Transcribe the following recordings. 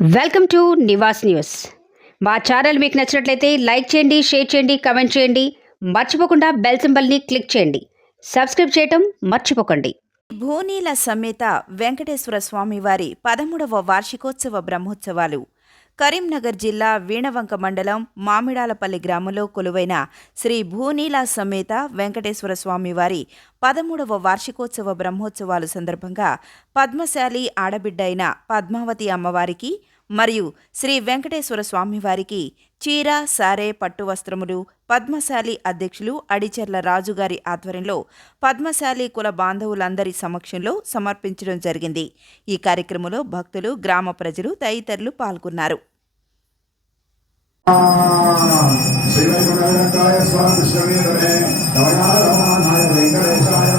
Welcome to Nivas news. మా channel మీకు నచ్చినట్లయితే లైక్ చేయండి షేర్ చేయండి కమెంట్ చేయండి. మర్చిపోకుండా బెల్ సింబల్ని క్లిక్ చేయండి. సబ్స్క్రైబ్ చేయటం మర్చిపోకండి. భూనీల సమేత వెంకటేశ్వర స్వామివారి పదమూడవ వార్షికోత్సవ బ్రహ్మోత్సవాలు. కరీంనగర్ జిల్లా వీణవంక మండలం మామిడాలపల్లి గ్రామంలో కొలువైన శ్రీ భూనీల సమేత వెంకటేశ్వర స్వామివారి పదమూడవ వార్షికోత్సవ బ్రహ్మోత్సవాలు సందర్భంగా పద్మశాలి ఆడబిడ్డ అయిన పద్మావతి అమ్మవారికి మరియు శ్రీ వెంకటేశ్వర స్వామివారికి చీర సారే పట్టు వస్త్రములు పద్మశాలి అధ్యక్షులు అడిచెర్ల రాజుగారి ఆధ్వర్యంలో పద్మశాలి కుల బాంధవులందరి సమక్షంలో సమర్పించడం జరిగింది. ఈ కార్యక్రమంలో భక్తులు గ్రామ ప్రజలు తదితరులు పాల్గొన్నారు. స్వామి వెంకటేశాయ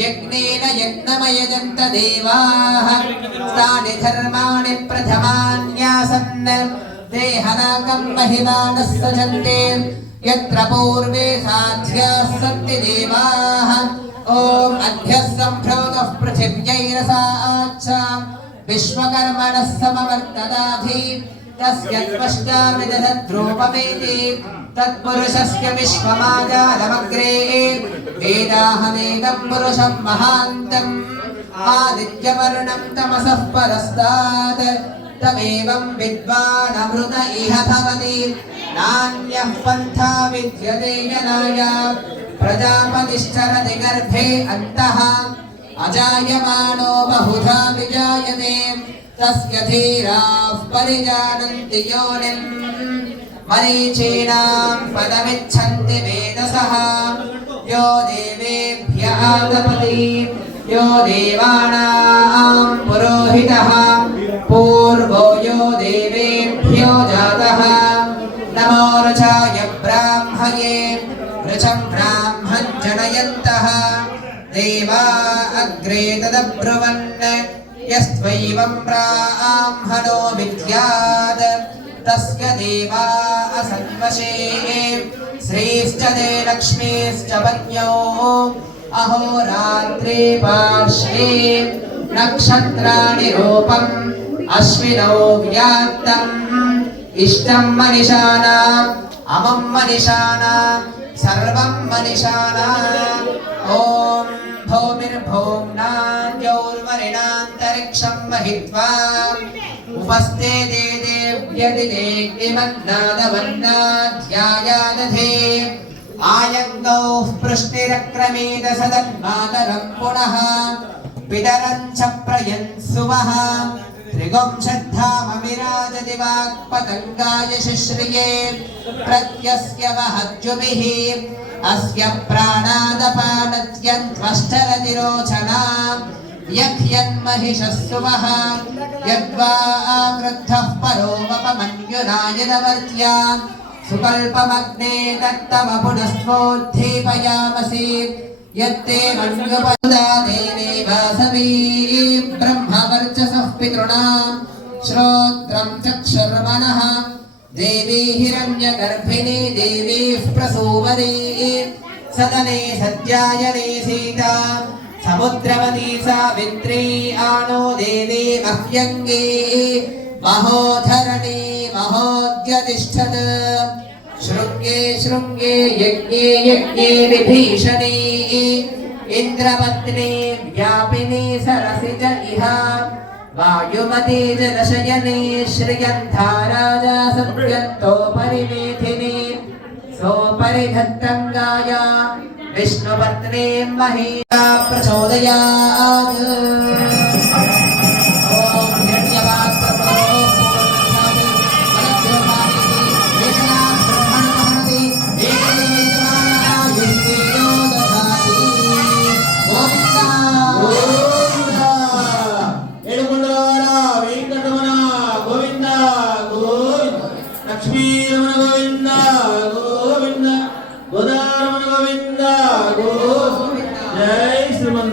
यज्ञेन यज्ञमयजन्त देवाः। तानि धर्माणि प्रथमान्यासन् देहनाकं महिमानः सजन्ते यत्र पूर्वे साध्याः सन्ति देवाः। ॐ अध्यः सम्भ्रोतः पृथिव्यैरसाच्च विश्वकर्मणः समवर्तदाधि तस्य त्वष्टा विदधद्रूपमेति तत्पुरुषस्य विश्वमाजालमग्रे वेदाहमेदं पुरुषं महान्तम्, आदित्यवर्णं तमसः परस्तात्, तमेवं विद्वानमृत इह भवति। नान्यः पन्था विद्यते यनाय, प्रजापतिश्चरति गर्भे अन्तः, अजायमानो बहुधा विजायते। तस्य धीराः परिजानन्ति योनिम् मरीचीनां पदमिच्छन्ति वेदसः यो देवेभ्य आगपति यो देवानां पुरोहितः पूर्वो यो देवेभ्यो जातः नमो रुचाय ब्राह्मये ऋचं ब्राह्मं जनयन्तः देवा अग्रे तदब्रुवन् यस्त्वैवं ब्राह्मणो विद्यात् तस्य देवा असन्वशे श्रीश्च ते लक्ष्मीश्च पत्न्यो अहोरात्रे पार्श्वे नक्षत्राणि रूपम् अश्विनौ व्यात्तम् इष्टं मनिषाना अमं मनिषाना सर्वं मनिषाना ॐ भौमिर्भौम्नान्योर्वरिणान्तरिक्षं महित्वा उपस्ते देदेव्यदिनेग्निमन्नादमन्नाध्यायादधे आयग्नौः पृष्टिरक्रमेद पुनः पितरं च प्रयन्सुवः त्रिगुंशद्धामविराजदिवाक्पतङ्गाय शुश्रिये प्रत्यस्य वहज्जुभिः। अस्य प्राणादपानत्यन्त्वष्टरतिरोचनाम् यह्यन्महिषस्रुवः यद्वा आवृद्धः परोमपमन्युनायनवर्त्या सुकल्पमग्ने तत्तव पुनस्त्वोद्दीपयामसि यत्ते मन्युपदादेवासवी ब्रह्मवर्चसः पितॄणाम् श्रोत्रम् चक्षुर्मनः। देवी हिरण्यगर्भिणी देवीः प्रसूवरी सदने सत्यायने सीता। समुद्रवती सावित्री आनो देवी मह्यङ्गे। महोधरणे महोद्यतिष्ठत्। शृङ्गे शृङ्गे यज्ञे यज्ञे विभीषणे। इन्द्रपत्नी व्यापिनी सरसिज इह। वायुमती जलशयने श्रियन्था राजा सत्यन्तोपरिमेथिनी सोपरिधत्तङ्गाय विष्णुपत्नीं महीया प्रचोदयात्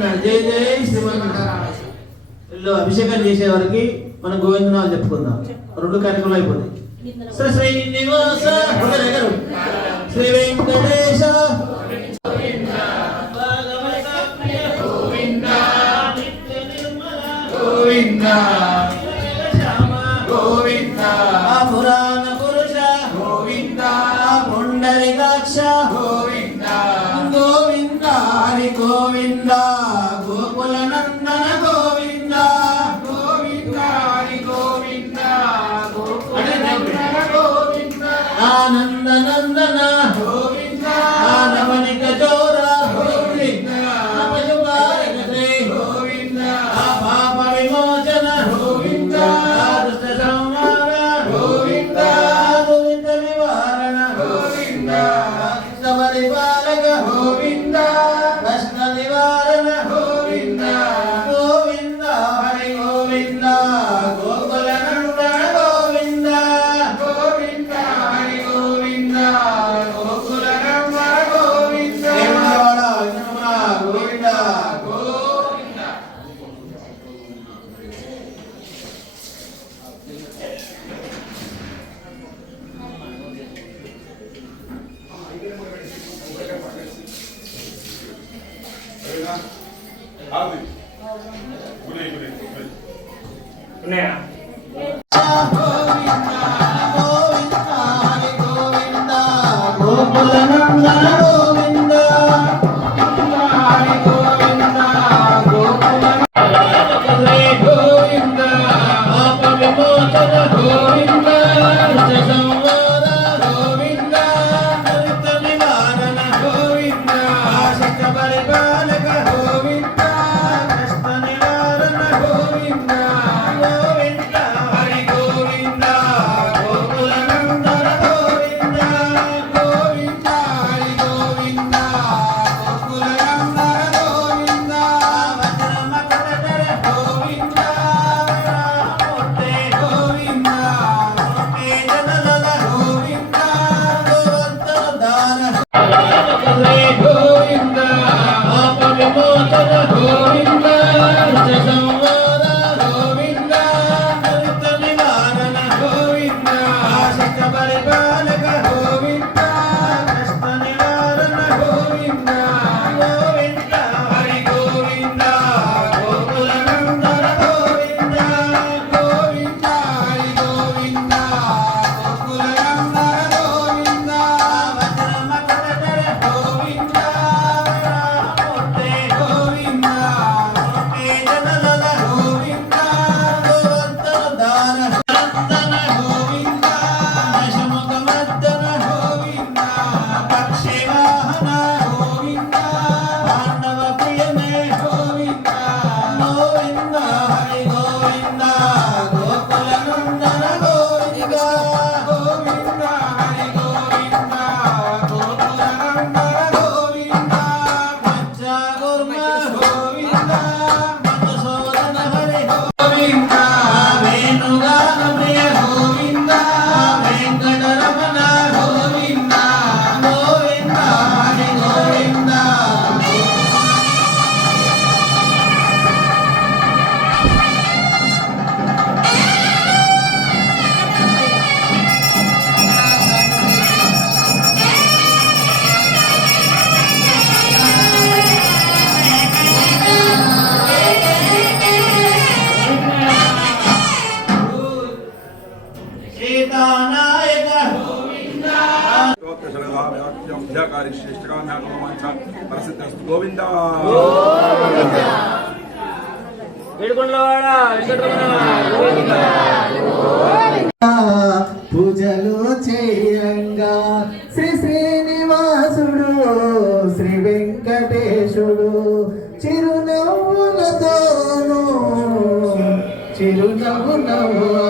జై జై అభిషేకం చేసే వారికి మనం గోవిందనాలు చెప్పుకుందాం. రెండు కార్యక్రమాలు అయిపోతాయి. శ్రీనివాస శ్రీ వెంకటేశ ఆనంద నందన ఆనవనిక చోర పాప విమోచన దుష్ట సంహార గోవింద. వివారణ గోవింద. పరిపాలక. గోవిందా. పూజలు చేయంగా శ్రీ శ్రీనివాసుడు శ్రీ వెంకటేశుడు చిరునవ్వులతో చిరునవ్వు నవ్వు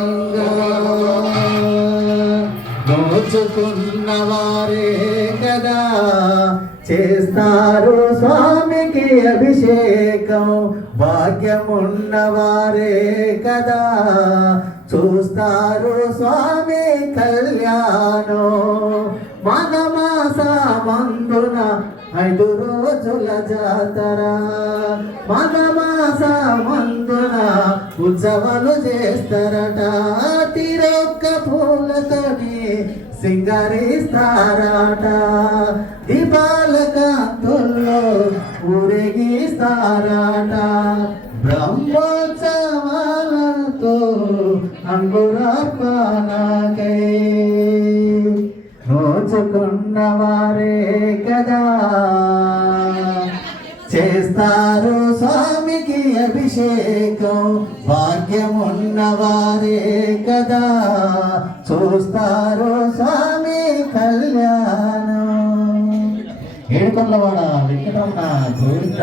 వారే కదా. చేస్తారు స్వామికి అభిషేకం. భాగ్యం ఉన్నవారే కదా. చూస్తారు స్వామి కళ్యాణం. మనమాస మందున ఐదు రోజుల జాతర. మనమాస మందున ఉత్సవాలు చేస్తారట. తిరొక్క పూలతోని సింగరిస్తారట దీపాల కాంతుల్లో ఊరేగిస్తారట బ్రహ్మోత్సవాలతో అంగురాపాలకై నోచుకున్న వారే కదా. చేస్తారు స్వామి వారికి అభిషేకం భాగ్యమున్నవారే కదా. చూస్తారు స్వామి కళ్యాణం. ఏడుకొండవాడ వెంకటరమణ గోవింద